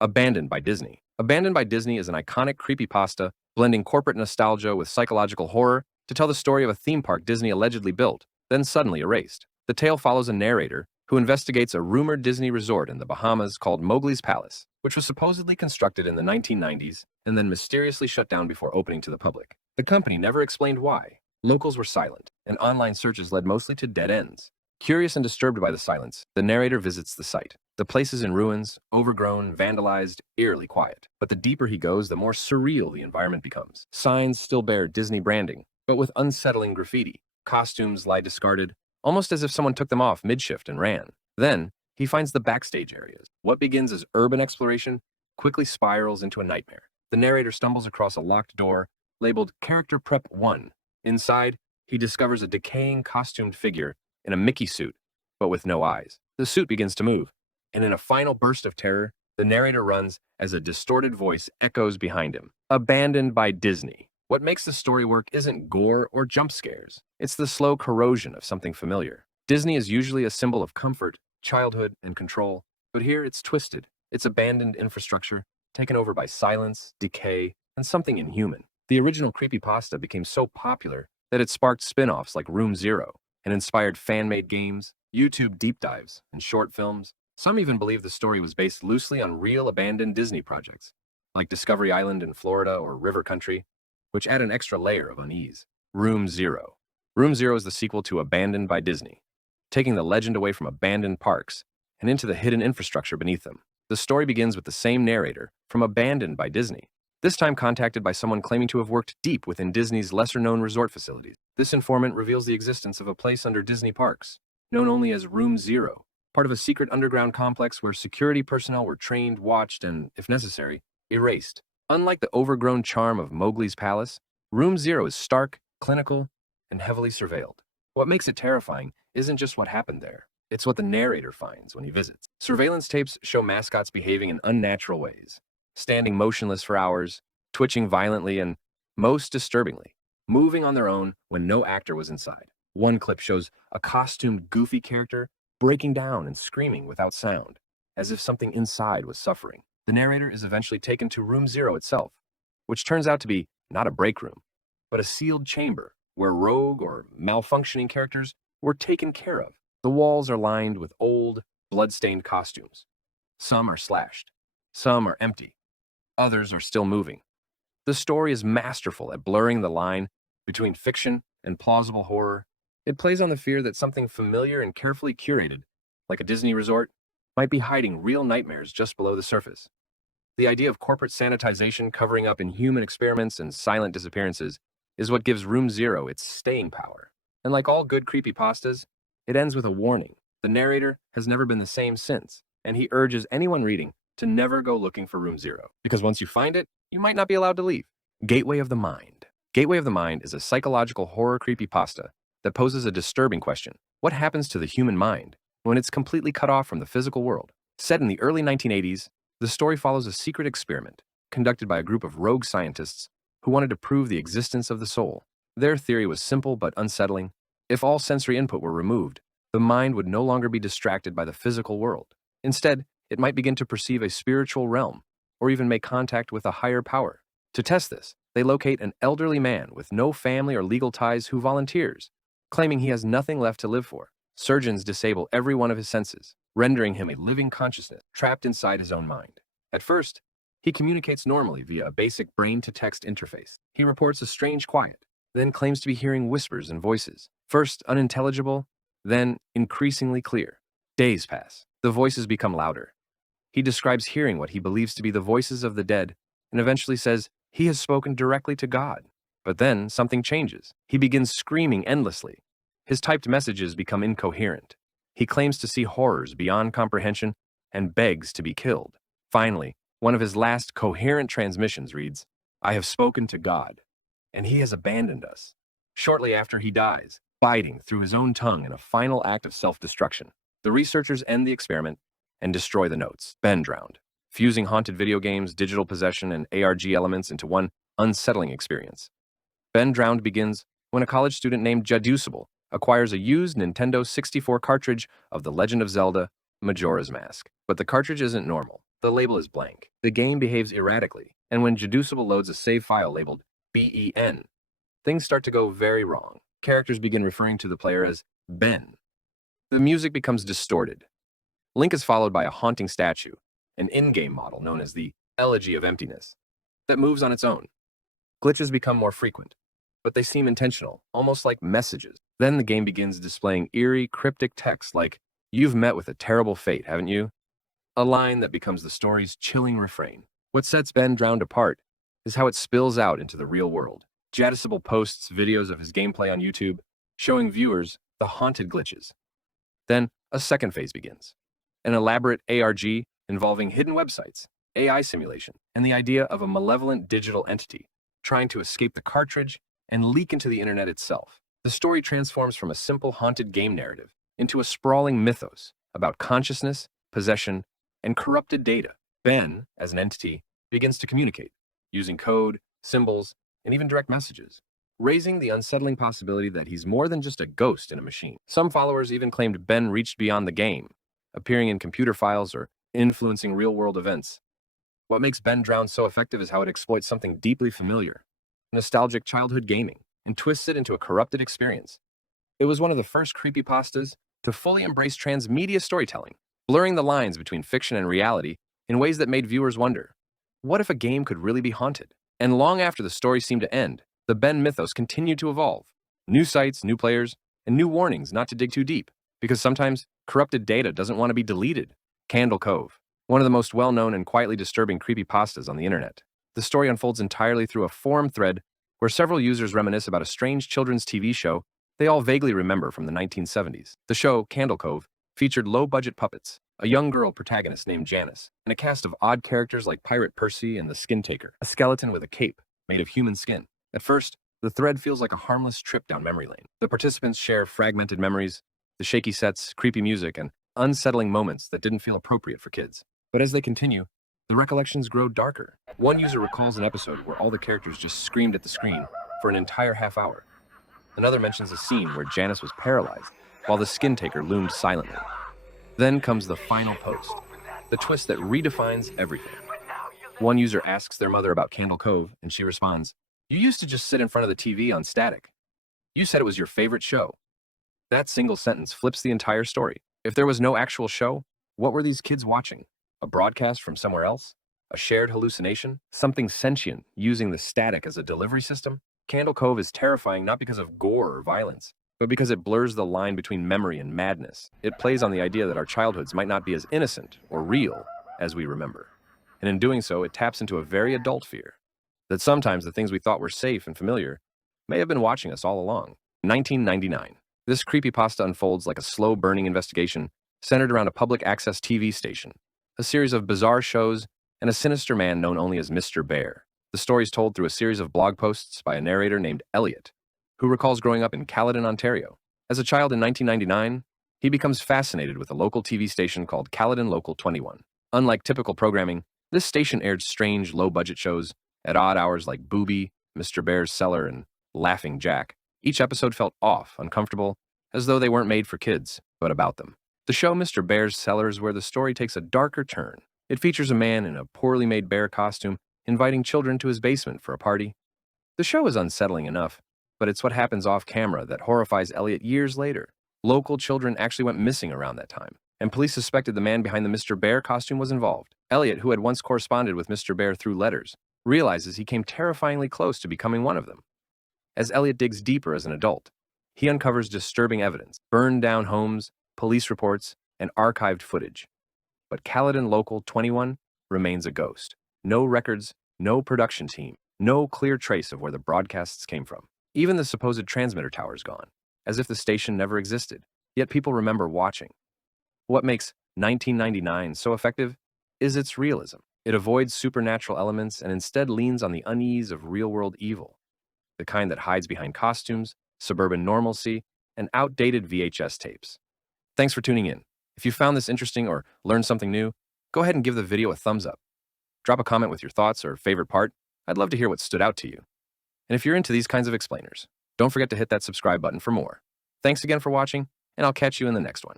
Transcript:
Abandoned by Disney. Abandoned by Disney is an iconic creepypasta blending corporate nostalgia with psychological horror to tell the story of a theme park Disney allegedly built, then suddenly erased. The tale follows a narrator who investigates a rumored Disney resort in the Bahamas called Mowgli's Palace, which was supposedly constructed in the 1990s and then mysteriously shut down before opening to the public. The company never explained why. Locals were silent, and online searches led mostly to dead ends. Curious and disturbed by the silence, the narrator visits the site. The place is in ruins, overgrown, vandalized, eerily quiet. But the deeper he goes, the more surreal the environment becomes. Signs still bear Disney branding, but with unsettling graffiti. Costumes lie discarded, almost as if someone took them off mid-shift and ran. Then, he finds the backstage areas. What begins as urban exploration quickly spirals into a nightmare. The narrator stumbles across a locked door labeled Character Prep 1. Inside, he discovers a decaying costumed figure in a Mickey suit, but with no eyes. The suit begins to move, and in a final burst of terror, the narrator runs as a distorted voice echoes behind him. Abandoned by Disney. What makes the story work isn't gore or jump scares. It's the slow corrosion of something familiar. Disney is usually a symbol of comfort, childhood, and control, but here it's twisted. It's abandoned infrastructure, taken over by silence, decay, and something inhuman. The original creepypasta became so popular that it sparked spin-offs like Room Zero and inspired fan-made games, YouTube deep dives, and short films. Some even believe the story was based loosely on real abandoned Disney projects, like Discovery Island in Florida or River Country, which add an extra layer of unease. Room Zero. Room Zero is the sequel to Abandoned by Disney, taking the legend away from abandoned parks and into the hidden infrastructure beneath them. The story begins with the same narrator from Abandoned by Disney, this time contacted by someone claiming to have worked deep within Disney's lesser-known resort facilities. This informant reveals the existence of a place under Disney parks, known only as Room Zero, part of a secret underground complex where security personnel were trained, watched, and, if necessary, erased. Unlike the overgrown charm of Mowgli's Palace, Room Zero is stark, clinical, and heavily surveilled. What makes it terrifying isn't just what happened there. It's what the narrator finds when he visits. Surveillance tapes show mascots behaving in unnatural ways, standing motionless for hours, twitching violently, and, most disturbingly, moving on their own when no actor was inside. One clip shows a costumed Goofy character breaking down and screaming without sound, as if something inside was suffering. The narrator is eventually taken to Room Zero itself, which turns out to be not a break room, but a sealed chamber where rogue or malfunctioning characters were taken care of. The walls are lined with old, blood-stained costumes. Some are slashed. Some are empty. Others are still moving. The story is masterful at blurring the line between fiction and plausible horror. It plays on the fear that something familiar and carefully curated, like a Disney resort, might be hiding real nightmares just below the surface. The idea of corporate sanitization covering up inhuman experiments and silent disappearances is what gives Room Zero its staying power. And like all good creepypastas, it ends with a warning. The narrator has never been the same since, and he urges anyone reading to never go looking for Room Zero, because once you find it, you might not be allowed to leave. Gateway of the Mind. Gateway of the Mind is a psychological horror creepypasta that poses a disturbing question. What happens to the human mind when it's completely cut off from the physical world? Set in the early 1980s, the story follows a secret experiment conducted by a group of rogue scientists who wanted to prove the existence of the soul. Their theory was simple but unsettling. If all sensory input were removed, the mind would no longer be distracted by the physical world. Instead, it might begin to perceive a spiritual realm, or even make contact with a higher power. To test this, they locate an elderly man with no family or legal ties who volunteers, claiming he has nothing left to live for. Surgeons disable every one of his senses, rendering him a living consciousness trapped inside his own mind. At first, he communicates normally via a basic brain-to-text interface. He reports a strange quiet, then claims to be hearing whispers and voices, first unintelligible, then increasingly clear. Days pass. The voices become louder. He describes hearing what he believes to be the voices of the dead, and eventually says he has spoken directly to God. But then something changes. He begins screaming endlessly. His typed messages become incoherent. He claims to see horrors beyond comprehension and begs to be killed. Finally, one of his last coherent transmissions reads, "I have spoken to God, and he has abandoned us." Shortly after, he dies, biting through his own tongue in a final act of self-destruction. The researchers end the experiment and destroy the notes. Ben drowned, fusing haunted video games, digital possession, and ARG elements into one unsettling experience. Ben Drowned begins when a college student named Jaducible acquires a used Nintendo 64 cartridge of The Legend of Zelda: Majora's Mask. But the cartridge isn't normal. The label is blank. The game behaves erratically, and when Deducible loads a save file labeled BEN, things start to go very wrong. Characters begin referring to the player as Ben. The music becomes distorted. Link is followed by a haunting statue, an in-game model known as the Elegy of Emptiness, that moves on its own. Glitches become more frequent, but they seem intentional, almost like messages. Then the game begins displaying eerie, cryptic text like, "You've met with a terrible fate, haven't you?" A line that becomes the story's chilling refrain. What sets Ben Drowned apart is how it spills out into the real world. Jadisable posts videos of his gameplay on YouTube, showing viewers the haunted glitches. Then a second phase begins, an elaborate ARG involving hidden websites, AI simulation, and the idea of a malevolent digital entity trying to escape the cartridge and leak into the internet itself. The story transforms from a simple haunted game narrative into a sprawling mythos about consciousness, possession, and corrupted data. Ben, as an entity, begins to communicate, using code, symbols, and even direct messages, raising the unsettling possibility that he's more than just a ghost in a machine. Some followers even claimed Ben reached beyond the game, appearing in computer files or influencing real-world events. What makes Ben Drowned so effective is how it exploits something deeply familiar, nostalgic childhood gaming, and twists it into a corrupted experience. It was one of the first creepypastas to fully embrace transmedia storytelling, blurring the lines between fiction and reality in ways that made viewers wonder, what if a game could really be haunted? And long after the story seemed to end, the Ben mythos continued to evolve. New sites, new players, and new warnings not to dig too deep, because sometimes corrupted data doesn't want to be deleted. Cove, one of the most well-known and quietly disturbing creepypastas on the internet. The story unfolds entirely through a forum thread where several users reminisce about a strange children's TV show they all vaguely remember from the 1970s. The show, Cove, featured low-budget puppets, a young girl protagonist named Janice, and a cast of odd characters like Pirate Percy and the Skin Taker, a skeleton with a cape made of human skin. At first, the thread feels like a harmless trip down memory lane. The participants share fragmented memories, the shaky sets, creepy music, and unsettling moments that didn't feel appropriate for kids. But as they continue, the recollections grow darker. One user recalls an episode where all the characters just screamed at the screen for an entire half hour. Another mentions a scene where Janice was paralyzed while the Skin Taker loomed silently. Then comes the final post, the twist that redefines everything. One user asks their mother about Cove, and she responds, "You used to just sit in front of the TV on static. You said it was your favorite show." That single sentence flips the entire story. If there was no actual show, what were these kids watching? A broadcast from somewhere else? A shared hallucination? Something sentient using the static as a delivery system? Cove is terrifying not because of gore or violence, but because it blurs the line between memory and madness. It plays on the idea that our childhoods might not be as innocent or real as we remember. And in doing so, it taps into a very adult fear, that sometimes the things we thought were safe and familiar may have been watching us all along. 1999. This creepypasta unfolds like a slow-burning investigation centered around a public access TV station, a series of bizarre shows, and a sinister man known only as Mr. Bear. The story is told through a series of blog posts by a narrator named Elliot, who recalls growing up in Caledon, Ontario. As a child in 1999, he becomes fascinated with a local TV station called Caledon Local 21. Unlike typical programming, this station aired strange, low-budget shows at odd hours like Booby, Mr. Bear's Cellar, and Laughing Jack. Each episode felt off, uncomfortable, as though they weren't made for kids, but about them. The show Mr. Bear's Cellar is where the story takes a darker turn. It features a man in a poorly made bear costume inviting children to his basement for a party. The show is unsettling enough, but it's what happens off camera that horrifies Elliot years later. Local children actually went missing around that time, and police suspected the man behind the Mr. Bear costume was involved. Elliot, who had once corresponded with Mr. Bear through letters, realizes he came terrifyingly close to becoming one of them. As Elliot digs deeper as an adult, he uncovers disturbing evidence, burned down homes, police reports, and archived footage. But Caledon Local 21 remains a ghost. No records, no production team, no clear trace of where the broadcasts came from. Even the supposed transmitter tower is gone, as if the station never existed, yet people remember watching. What makes 1999 so effective is its realism. It avoids supernatural elements and instead leans on the unease of real-world evil, the kind that hides behind costumes, suburban normalcy, and outdated VHS tapes. Thanks for tuning in. If you found this interesting or learned something new, go ahead and give the video a thumbs up. Drop a comment with your thoughts or favorite part. I'd love to hear what stood out to you. And if you're into these kinds of explainers, don't forget to hit that subscribe button for more. Thanks again for watching, and I'll catch you in the next one.